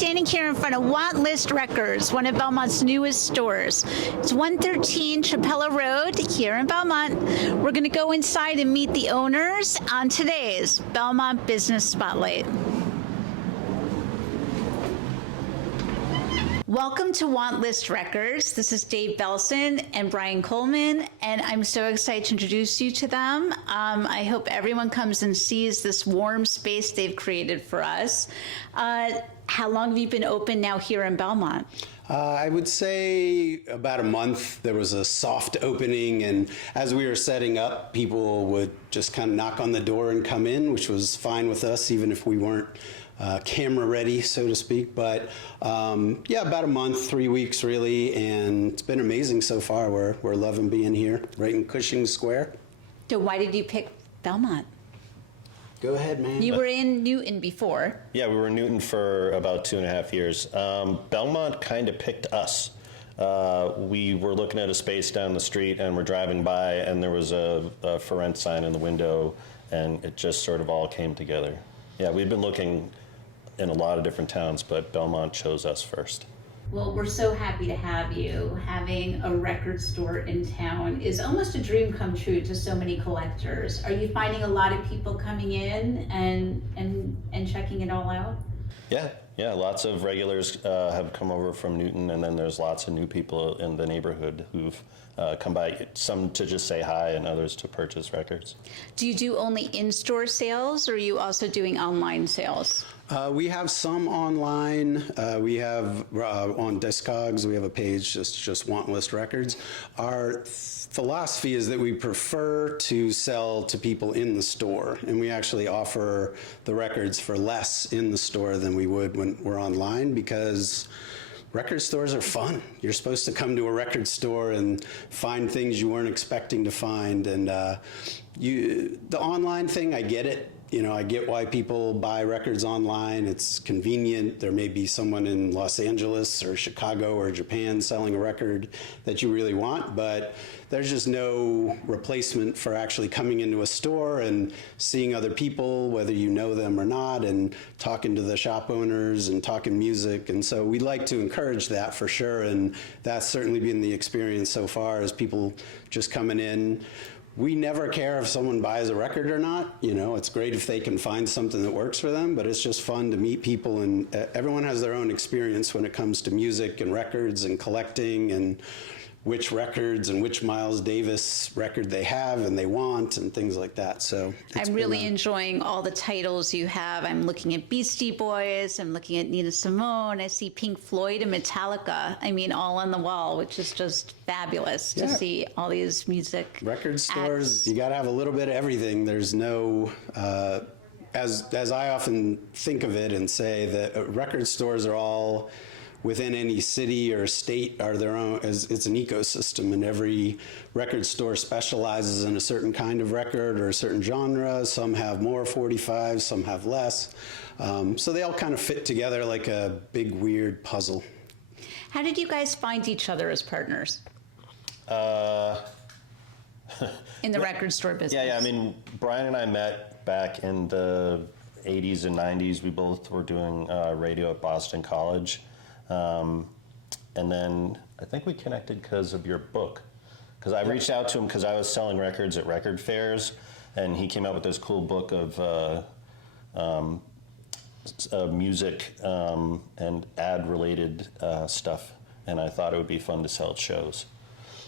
standing here in front of Want List Records, one of Belmont's newest stores. It's 113 Trapelo Road here in Belmont. We're going to go inside and meet the owners on today's Belmont Business Spotlight. Welcome to Want List Records. This is Dave Belson and Brian Coleman, and I'm so excited to introduce you to them. I hope everyone comes and sees this warm space they've created for us. How long have you been open now here in Belmont? I would say about a month. There was a soft opening, and as we were setting up, people would just kind of knock on the door and come in, which was fine with us, even if we weren't camera ready, so to speak. But yeah, about a month, 3 weeks really, and it's been amazing so far. We're loving being here, right in Cushing Square. So why did you pick Belmont? Go ahead, man. You were in Newton before. Yeah, we were in Newton for about 2.5 years. Belmont kind of picked us. We were looking at a space down the street and we're driving by and there was a for rent sign in the window and it just sort of all came together. Yeah, we'd been looking in a lot of different towns, but Belmont chose us first. Well, we're so happy to have you. Having a record store in town is almost a dream come true to so many collectors. Are you finding a lot of people coming in and checking it all out? Yeah, lots of regulars have come over from Newton, and then there's lots of new people in the neighborhood who've come by, some to just say hi and others to purchase records. Do you do only in-store sales, or are you also doing online sales? We have some online. We have on Discogs, we have a page, just Want List Records. Our philosophy is that we prefer to sell to people in the store, and we actually offer the records for less in the store than we would when we're online, because record stores are fun. You're supposed to come to a record store and find things you weren't expecting to find. And the online thing, I get it. You know, I get why people buy records online. It's convenient. There may be someone in Los Angeles or Chicago or Japan selling a record that you really want, but there's just no replacement for actually coming into a store and seeing other people, whether you know them or not, and talking to the shop owners and talking music. And so we like to encourage that for sure, and that's certainly been the experience so far, is people just coming in. We never care if someone buys a record or not. You know, it's great if they can find something that works for them, but it's just fun to meet people, and everyone has their own experience when it comes to music and records and collecting and which records and which Miles Davis record they have and they want and things like that. So I'm really enjoying all the titles you have. I'm looking at Beastie Boys, I'm looking at Nina Simone, I see Pink Floyd and Metallica, I mean, all on the wall, which is just fabulous to see all these music record stores acts. You got to have a little bit of everything. There's no as I often think of it and say that record stores are all within any city or state are their own, it's an ecosystem, and every record store specializes in a certain kind of record or a certain genre. Some have more 45s, some have less. So they all kind of fit together like a big weird puzzle. How did you guys find each other as partners? In the record store business? Yeah, I mean, Brian and I met back in the 80s and 90s. We both were doing radio at Boston College. And then I think we connected because of your book. Because I reached out to him because I was selling records at record fairs, and he came out with this cool book of music and ad-related stuff, and I thought it would be fun to sell at shows.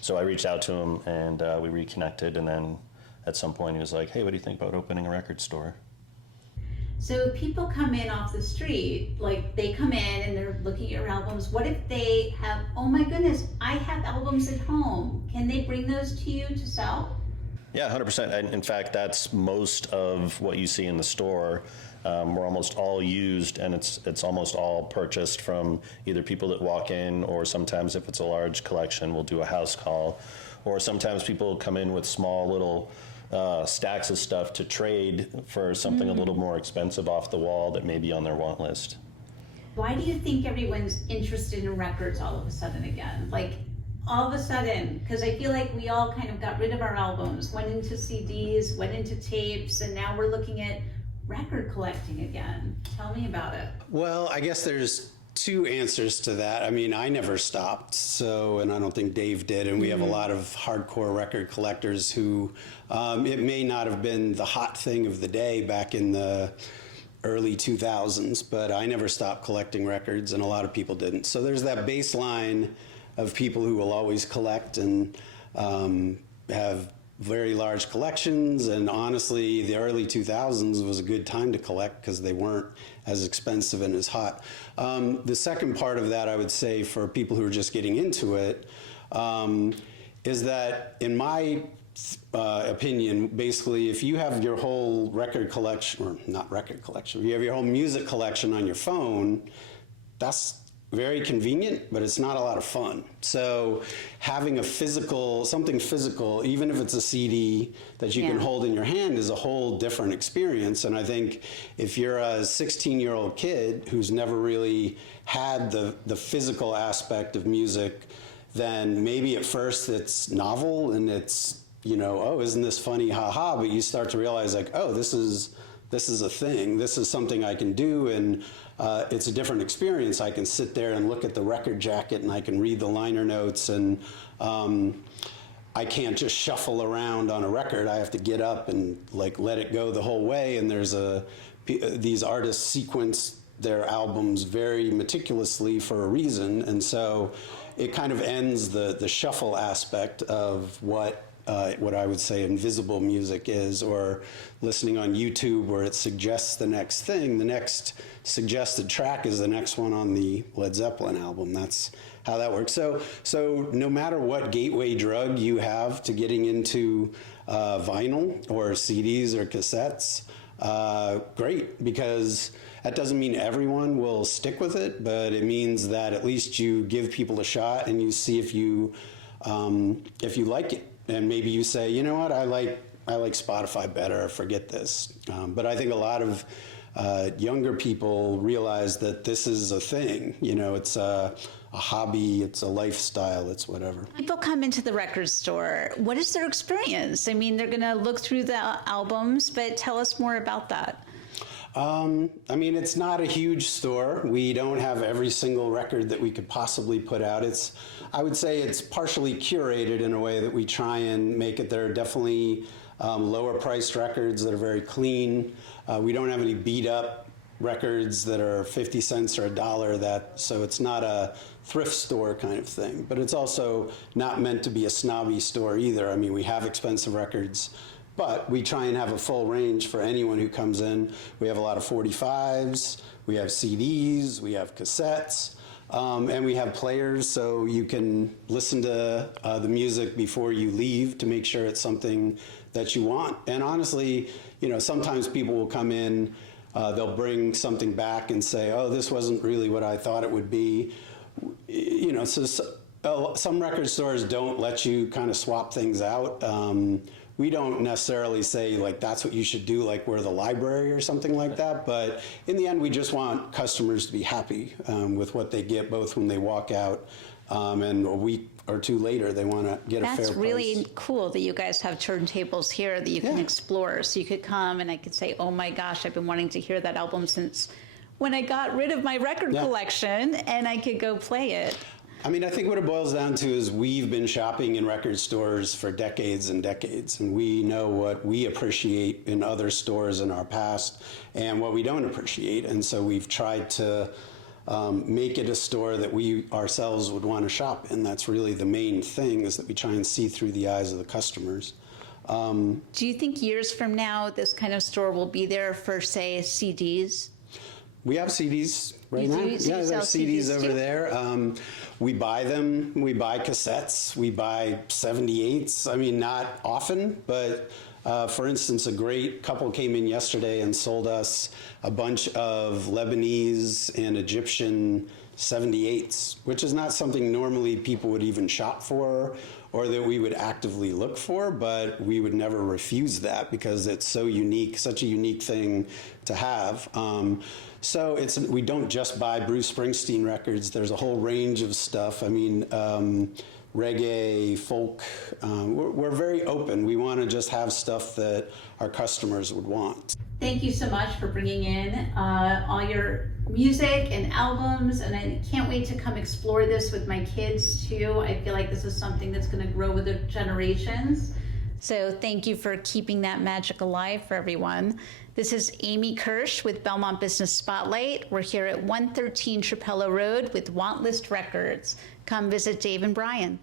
So I reached out to him, and we reconnected, and then at some point he was like, hey, what do you think about opening a record store? So people come in off the street, like they come in and they're looking at your albums. What if they have, oh my goodness, I have albums at home. Can they bring those to you to sell? Yeah, 100%. And in fact, that's most of what you see in the store. We're almost all used, and it's almost all purchased from either people that walk in, or sometimes if it's a large collection, we'll do a house call. Or sometimes people come in with small little stacks of stuff to trade for something a little more expensive off the wall that may be on their want list. Why do you think everyone's interested in records all of a sudden again? Like, all of a sudden, because I feel like we all kind of got rid of our albums, went into CDs, went into tapes, and now we're looking at record collecting again. Tell me about it. Well, I guess there's two answers to that. I mean, I never stopped, and I don't think Dave did, and we have a lot of hardcore record collectors who, it may not have been the hot thing of the day back in the early 2000s, but I never stopped collecting records, and a lot of people didn't. So there's that baseline of people who will always collect and have very large collections, and honestly, the early 2000s was a good time to collect because they weren't as expensive and as hot. The second part of that, I would say, for people who are just getting into it, is that, in my opinion, basically, if you have your whole record collection, or not record collection, if you have your whole music collection on your phone, that's very convenient, but it's not a lot of fun. So having a something physical, even if it's a CD that you can hold in your hand, is a whole different experience. And I think if you're a 16-year-old kid who's never really had the physical aspect of music, then maybe at first it's novel and it's, oh, isn't this funny, haha, but you start to realize, like, oh, this is a thing. This is something I can do, and it's a different experience. I can sit there and look at the record jacket, and I can read the liner notes, and I can't just shuffle around on a record. I have to get up and let it go the whole way. And these artists sequence their albums very meticulously for a reason, and so it kind of ends the shuffle aspect of what I would say invisible music is, or listening on YouTube where it suggests the next thing. The next suggested track is the next one on the Led Zeppelin album. That's how that works. So no matter what gateway drug you have to getting into vinyl or CDs or cassettes, great, because that doesn't mean everyone will stick with it, but it means that at least you give people a shot and you see if you like it. And maybe you say, you know what, I like Spotify better, forget this. But I think a lot of younger people realize that this is a thing. It's a hobby, it's a lifestyle, it's whatever. People come into the record store. What is their experience? I mean, they're going to look through the albums, but tell us more about that. I mean, it's not a huge store. We don't have every single record that we could possibly put out. I would say it's partially curated in a way that we try and make it. There are definitely lower priced records that are very clean. We don't have any beat up records that are 50 cents or $1, so it's not a thrift store kind of thing. But it's also not meant to be a snobby store either. I mean, we have expensive records, but we try and have a full range for anyone who comes in. We have a lot of 45s, we have CDs, we have cassettes, and we have players, so you can listen to the music before you leave to make sure it's something that you want. And honestly, sometimes people will come in, they'll bring something back and say, oh, this wasn't really what I thought it would be. So some record stores don't let you kind of swap things out. We don't necessarily say, that's what you should do, we're the library or something like that. But in the end, we just want customers to be happy with what they get, both when they walk out and a week or two later, they want to get a fair price. That's really cool that you guys have turntables here that you can explore. So you could come and I could say, oh my gosh, I've been wanting to hear that album since when I got rid of my record collection, and I could go play it. I mean, I think what it boils down to is we've been shopping in record stores for decades and decades, and we know what we appreciate in other stores in our past and what we don't appreciate. And so we've tried to make it a store that we ourselves would want to shop in. That's really the main thing, is that we try and see through the eyes of the customers. Do you think years from now this kind of store will be there for, say, CDs? We have CDs right now. Yeah, there are CDs over there. We buy them. We buy cassettes. We buy 78s. I mean, not often, but for instance, a great couple came in yesterday and sold us a bunch of Lebanese and Egyptian 78s, which is not something normally people would even shop for or that we would actively look for, but we would never refuse that because it's so unique, such a unique thing to have. So we don't just buy Bruce Springsteen records. There's a whole range of stuff. I mean, reggae, folk. We're very open. We want to just have stuff that our customers would want. Thank you so much for bringing in all your music and albums, and I can't wait to come explore this with my kids too. I feel like this is something that's going to grow with the generations. So thank you for keeping that magic alive for everyone. This is Amy Kirsch with Belmont Business Spotlight. We're here at 113 Trapelo Road with Want List Records. Come visit Dave and Brian.